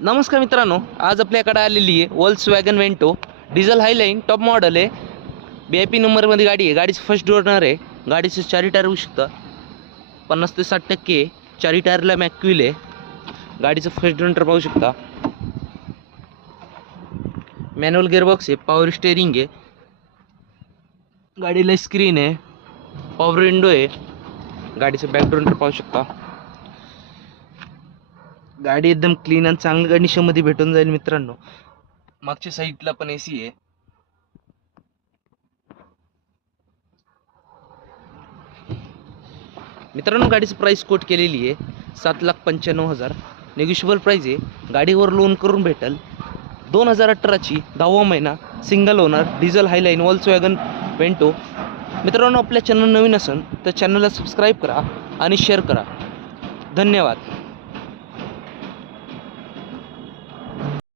नमस्कार मित्रांनो, आज आपल्याकडे आलेली आहे वोल्क्सवॅगन वेंटो डिझेल हायलाईन टॉप मॉडेल आहे. VIP नंबरमध्ये गाडी आहे. गाडीचं फर्स्ट ओनर आहे. गाडीचे चारी टायर होऊ शकता 50 ते 60% आहे. चारी टायरला मॅक्युल आहे. गाडीचं फर्स्ट ओनर पाहू शकता. मॅन्युअल गिअरबॉक्स आहे. पॉवर स्टेअरिंग आहे. गाडीला स्क्रीन आहे. पॉवर विंडो आहे. गाडीचं बॅकग्राऊंड पाहू शकता. गाडी एकदम क्लीन आणि चांगल्या कंडिशनमध्ये भेटून जाईल मित्रांनो. मागच्या साईडला पण AC आहे. मित्रांनो, गाडीची प्राइस कोट केलेली आहे 7,95,000. नेगोशिएबल प्राइस आहे. गाडीवर लोन करून भेटेल. 2018ची 10वा महिना, सिंगल ओनर, डिझेल हायलाईन वोल्क्सवॅगन वेंटो. मित्रांनो, आपल्या चॅनल नवीन असेल तर चॅनलला सबस्क्राईब करा आणि शेअर करा. धन्यवाद.